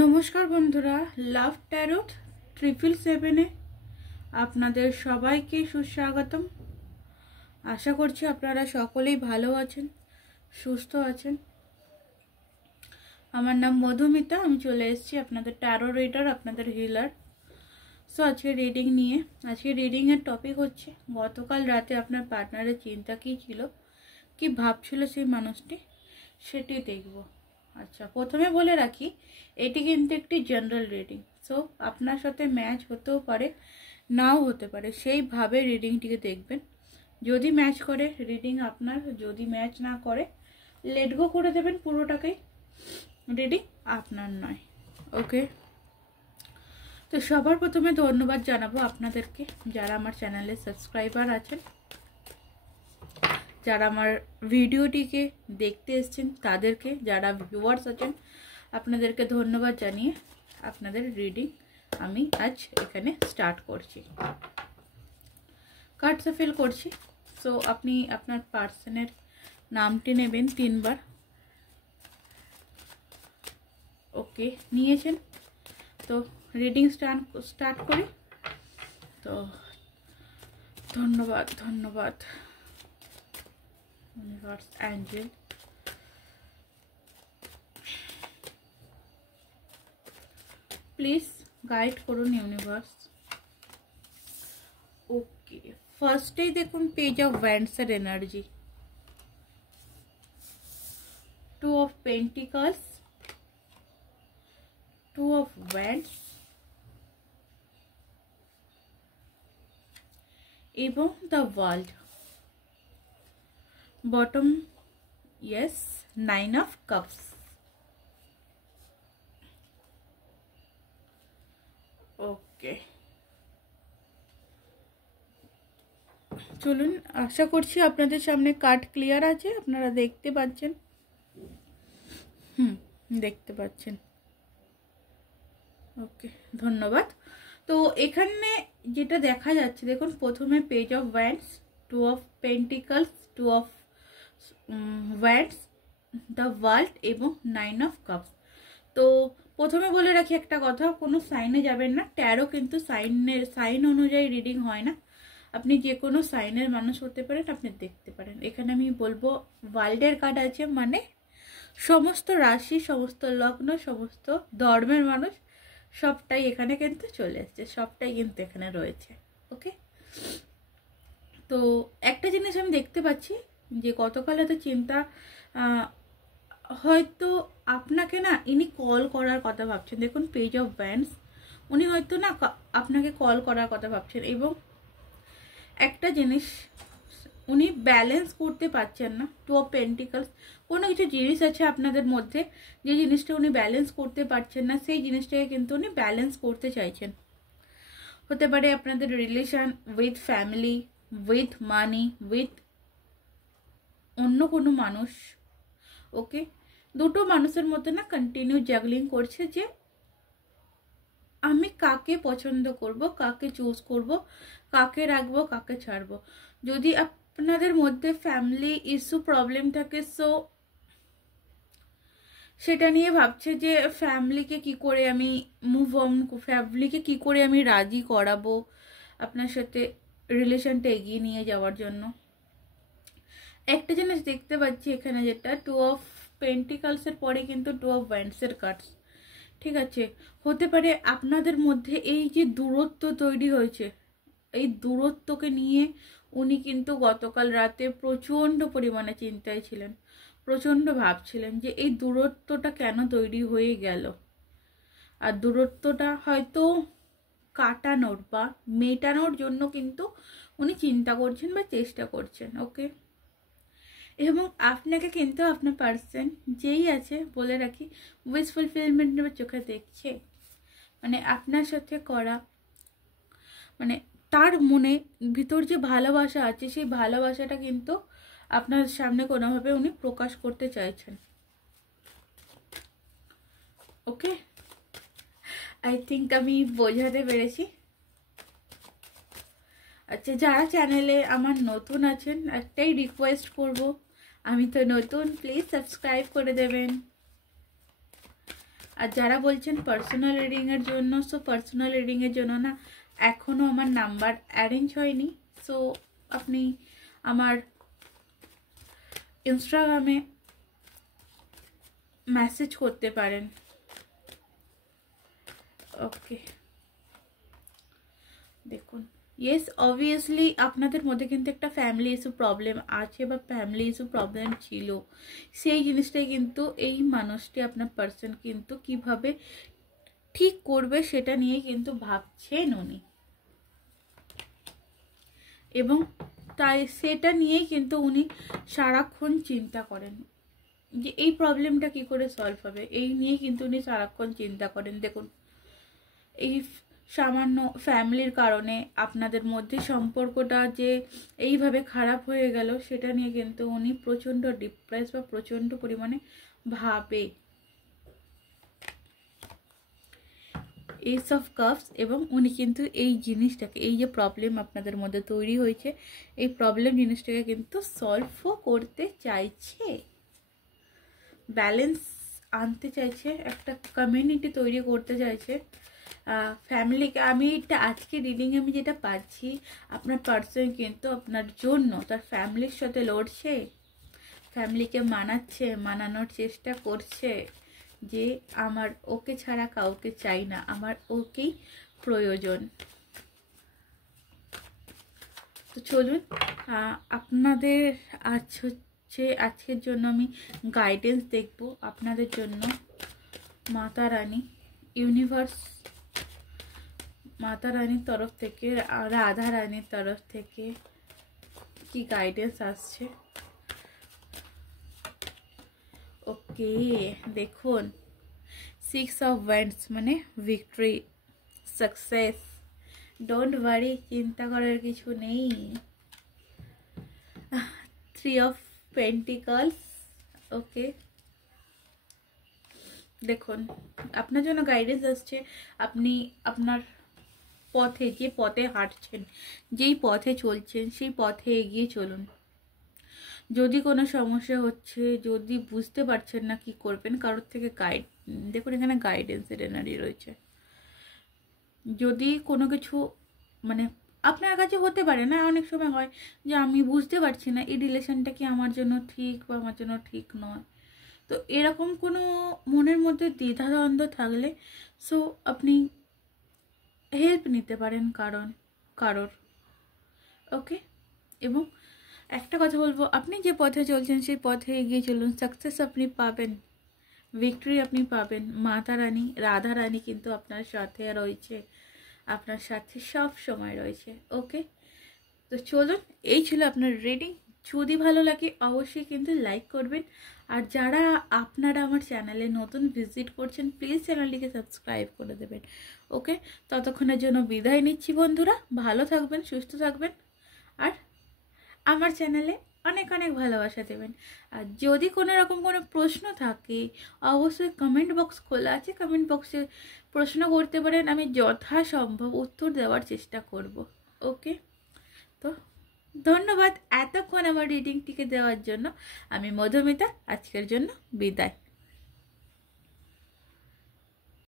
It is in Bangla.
নমস্কার বন্ধুরা, লাভ ট্যারোট 777-এ আপনাদের সবাইকে সুস্বাগতম। আশা করছি আপনারা সকলেই ভালো আছেন, সুস্থ আছেন। আমার নাম মধুমিতা, আমি চলে এসেছি আপনাদের ট্যারো রিডার, আপনাদের হিলার। সো আজকে রিডিং নিয়ে, আজকে রিডিংয়ের টপিক হচ্ছে গতকাল রাতে আপনার পার্টনারের চিন্তা কী ছিল, কি ভাবছিল সেই মানুষটি, সেটি দেখব। আচ্ছা, প্রথমে বলে রাখি এটি কিন্তু একটি জেনারেল রিডিং। সো আপনার সাথে ম্যাচ হতেও পারে, নাও হতে পারে, সেইভাবে রিডিংটিকে দেখবেন। যদি ম্যাচ করে রিডিং আপনার, যদি ম্যাচ না করে লেট গো করে দেবেন পুরোটাকেই, রিডিং আপনার নয়। ওকে, তো সবার প্রথমে ধন্যবাদ জানাবো আপনাদেরকে যারা আমার চ্যানেলে সাবস্ক্রাইবার আছেন, যারা আমার ভিডিওটিকে দেখতে এসেছেন তাদেরকে, যারা ভিউয়ার্স আছেন আপনাদেরকে ধন্যবাদ জানিয়ে আপনাদের রিডিং আমি আজ এখানে স্টার্ট করছি। কার্ড সাফেল করছি। সো আপনি আপনার পার্সনের নামটি নেবেন 3 বার। ওকে, নিয়েছেন তো রিডিং স্টার্ট করি। তো ধন্যবাদ ধন্যবাদ ইউনিভার্স, অ্যাঞ্জেল, প্লিজ গাইড করুন ইউনিভার্স। ওকে, ফার্স্টেই দেখুন পেজ অফ ওয়ান্ডসের energy, 2 of pentacles, 2 of wands এবং the world. Bottom, yes, 9 of cups. Okay, চলুন, আশা করছি আপনাদের সামনে কার্ড ক্লিয়ার আছে, আপনারা দেখতে পাচ্ছেন। দেখতে পাচ্ছেন। ওকে, ধন্যবাদ। তো এখানে যেটা দেখা যাচ্ছে দেখুন, প্রথমে page of wands, 2 of pentacles, 2 of wands, the world এবং 9 অফ কাপস। তো প্রথমে বলে রাখি একটা কথা, কোনো সাইনে যাবেন না। ট্যারো কিন্তু সাইন অনুযায়ী রিডিং হয় না। আপনি যে কোনো সাইনের মানুষ হতে পারেন, আপনি দেখতে পারেন। এখানে আমি বলবো ওয়ার্ল্ডের কার্ড আছে, মানে সমস্ত রাশি, সমস্ত লগ্ন, সমস্ত ধর্মের মানুষ সবটাই এখানে কিন্তু চলে এসছে, সবটাই কিন্তু এখানে রয়েছে। ওকে, তো একটা জিনিস আমি দেখতে পাচ্ছি যে গতকাল এত চিন্তা, হয়তো আপনাকে না ইনি কল করার কথা ভাবছেন। দেখুন পেজ অফ ওয়ান্ডস, উনি হয়তো না আপনাকে কল করার কথা ভাবছেন। এবং একটা জিনিস উনি ব্যালেন্স করতে পারছেন না, 2 অফ পেন্টিকলস। কোনো কিছু জিনিস আছে আপনাদের মধ্যে, যে জিনিসটা উনি ব্যালেন্স করতে পারছেন না, সেই জিনিসটাকে কিন্তু উনি ব্যালেন্স করতে চাইছেন। হতে পারে আপনাদের relation with family, with money, with অন্য কোনো মানুষ। ওকে, দুটো মানুষের মধ্যে না কন্টিনিউ জাগলিং করছে যে আমি কাকে পছন্দ করব, কাকে চুজ করব, কাকে রাখবো, কাকে ছাড়বো। যদি আপনাদের মধ্যে ফ্যামিলি ইস্যু প্রবলেম থাকে, সো সেটা নিয়ে ভাবছে যে ফ্যামিলিকে কি করে আমি মুভ অন, ফ্যামিলিকে কি করে আমি রাজি করাবো আপনার সাথে রিলেশনটা এগিয়ে নিয়ে যাওয়ার জন্য। একটা জিনিস দেখতে পাচ্ছি এখানে, যেটা 2 অফ পেন্টিকলসের পরে কিন্তু 2 অফ ওয়ান্ডসের কার্ডস। ঠিক আছে, হতে পারে আপনাদের মধ্যে এই যে দূরত্ব তৈরি হয়েছে, এই দূরত্বকে নিয়ে উনি কিন্তু গতকাল রাতে প্রচণ্ড পরিমাণে চিন্তায় ছিলেন, প্রচণ্ড ভাবছিলেন যে এই দূরত্বটা কেন তৈরি হয়ে গেল। আর দূরত্বটা হয়তো কাটানোর বা মেটানোর জন্য কিন্তু উনি চিন্তা করছেন বা চেষ্টা করছেন। ওকে, এবং আপনাকে কিন্তু আপনার পার্সন যেই আছে, বলে রাখি উইশ ফুলফিলমেন্ট চোখে দেখছে। মানে আপনার সাথে করা, মানে তার মনে ভিতর যে ভালোবাসা আছে, সেই ভালোবাসাটা কিন্তু আপনার সামনে কোনোভাবে উনি প্রকাশ করতে চাইছেন। ওকে, আই থিঙ্ক আমি বোঝাতে পেরেছি। আচ্ছা, যারা চ্যানেলে আমার নতুন আছেন, একটাই রিকোয়েস্ট করব, আমি তো নতুন, প্লিজ সাবস্ক্রাইব করে দেবেন। আর যারা বলছেন পার্সোনাল রিডিংয়ের জন্য, সো পার্সোনাল রিডিংয়ের জন্য না এখনও আমার নাম্বার অ্যারেঞ্জ হয়নি। সো আপনি আমার ইনস্টাগ্রামে মেসেজ করতে পারেন। ওকে, দেখুন, ইয়েস অবভিয়াসলি আপনাদের মধ্যে কিন্তু একটা ফ্যামিলি ইস্যু প্রবলেম আছে বা ফ্যামিলি ইস্যু প্রবলেম ছিল। সেই জিনিসটাই কিন্তু এই মানুষটি, আপনার পার্সন কিন্তু কিভাবে ঠিক করবে সেটা নিয়ে কিন্তু ভাবছেন উনি, এবং তাই সেটা নিয়েই কিন্তু উনি সারাক্ষণ চিন্তা করেন যে এই প্রবলেমটা কি করে সলভ হবে, এই নিয়ে কিন্তু উনি সারাক্ষণ চিন্তা করেন। দেখুন, এই সামান্য ফ্যামিলির কারণে আপনাদের মধ্যে সম্পর্কটা যে এইভাবে খারাপ হয়ে গেল সেটা নিয়ে কিন্তু উনি প্রচণ্ড ডিপ্রেস বা প্রচণ্ড পরিমাণে ভাবে। এস অফ কাপস, এবং উনি কিন্তু এই জিনিসটাকে, এই যে প্রবলেম আপনাদের মধ্যে তৈরি হয়েছে, এই প্রবলেম জিনিসটাকে কিন্তু সলভও করতে চাইছে, ব্যালেন্স আনতে চাইছে, একটা কমিউনিটি তৈরি করতে চাইছে ফ্যামিলিকে। আমি এটা আজকে রিডিংয়ে আমি যেটা পাচ্ছি, আপনার পার্সন কিন্তু আপনার জন্য তার ফ্যামিলির সাথে লড়ছে, ফ্যামিলিকে মানানোর চেষ্টা করছে যে আমার ওকে ছাড়া কাউকে চাই না, আমার ওকেই প্রয়োজন। তো চলুন, আপনাদের আজকের জন্য আমি গাইডেন্স দেখব আপনাদের জন্য। মাতা রানী, ইউনিভার্স, মাতা রানীর তরফ থেকে, রাধা রানীর তরফ থেকে কি গাইডেন্স আসছে। ওকে, দেখুন, 6 অফ ওয়ান্ডস মানে ভিক্টরি, সাকসেস, ডোন্ট ওয়ারি, চিন্তা করার কিছু নেই। 3 অফ পেন্টিকলস, ওকে, দেখুন আপনার জন্য গাইডেন্স আসছে। আপনি আপনার পথে, যে পথে হাঁটছেন, যেই পথে চলছেন, সেই পথে এগিয়ে চলুন। যদি কোনো সমস্যা হচ্ছে, যদি বুঝতে পারছেন না কি করবেন, কারোর থেকে গাইড, দেখুন এখানে গাইডেন্সের এনার্জি রয়েছে। যদি কোনো কিছু মানে আপনার কাছে হতে পারে না, অনেক সময় হয় যে আমি বুঝতে পারছি না এই রিলেশনটা কি আমার জন্য ঠিক বা আমার জন্য ঠিক নয়। তো এরকম কোনো মনের মধ্যে দ্বিধাদ্বন্দ্ব থাকলে সো আপনি হেল্প নিতে পারেন কারোর। ওকে, এবং একটা কথা বলবো, আপনি যে পথে চলছেন সেই পথে এগিয়ে চলুন, সাকসেস আপনি পাবেন, ভিক্টরি আপনি পাবেন। মাতা রানী, রাধা রানী কিন্তু আপনার সাথে রয়েছে, আপনার সাথে সব সময় রয়েছে। ওকে, তো চলুন, এই ছিল আপনার রিডিং। যদি ভালো লাগে অবশ্যই কিন্তু লাইক করবেন, আর যারা আপনারা আমার চ্যানেলে নতুন ভিজিট করছেন প্লিজ চ্যানেলটিকে সাবস্ক্রাইব করে দেবেন। ওকে, ততক্ষণের জন্য বিদায় নিচ্ছি বন্ধুরা, ভালো থাকবেন, সুস্থ থাকবেন, আর আমার চ্যানেলে অনেক অনেক ভালোবাসা দেবেন। আর যদি কোনো রকম কোনো প্রশ্ন থাকে অবশ্যই কমেন্ট বক্স খোলা আছে, কমেন্ট বক্সে প্রশ্ন করতে পারেন, আমি যথাসম্ভব উত্তর দেওয়ার চেষ্টা করব। ওকে, তো ধন্যবাদ এতক্ষণ আমার রিডিংটিকে দেওয়ার জন্য। আমি মধুমিতা, আজকের জন্য বিদায়।